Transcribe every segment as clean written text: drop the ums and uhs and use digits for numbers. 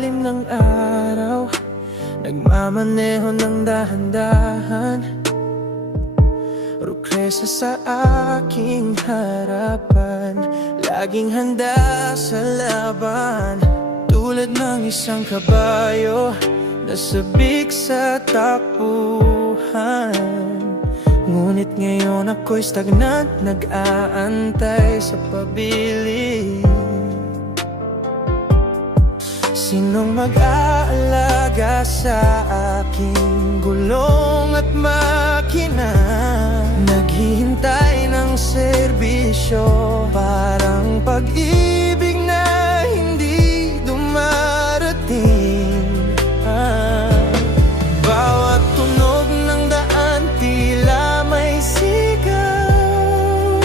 ilalim ng araw, nagmamaneho ng dahan-dahan, rukresa sa aking harapan, laging handa sa laban. Tulad ng isang kabayo, nasabik sa takbuhan. Ngunit ngayon ako'y stagnant, nag-aantay sa pabili. Sinong mag-aalaga sa aking gulong at makina? Naghihintay ng serbisyo, parang pag-ibig na hindi dumarating. Bawat tunog ng daan tila may sigaw.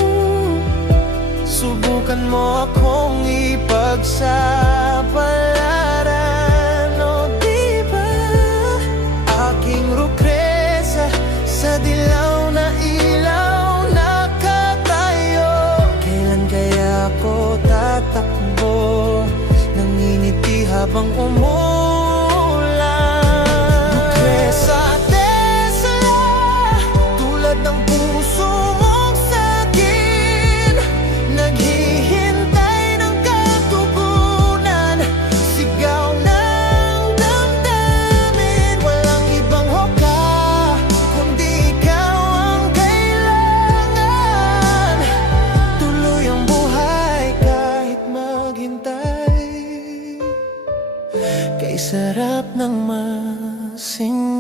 Subukan mo akong ipagsapalaran, o diba? Aking rukresa sa dilaw na ilaw nakatayo. Kailan kaya ako tatakbo? Nanginiti habang umulan. Rukresa Tesla, tulad ng puso mong sakin, naghihintay ng katugunan, sigaw ng damdamin. Walang ibang hoka, kundi ikaw ang kailangan. Tuloy ang buhay kahit maghintay, kay sarap ng masing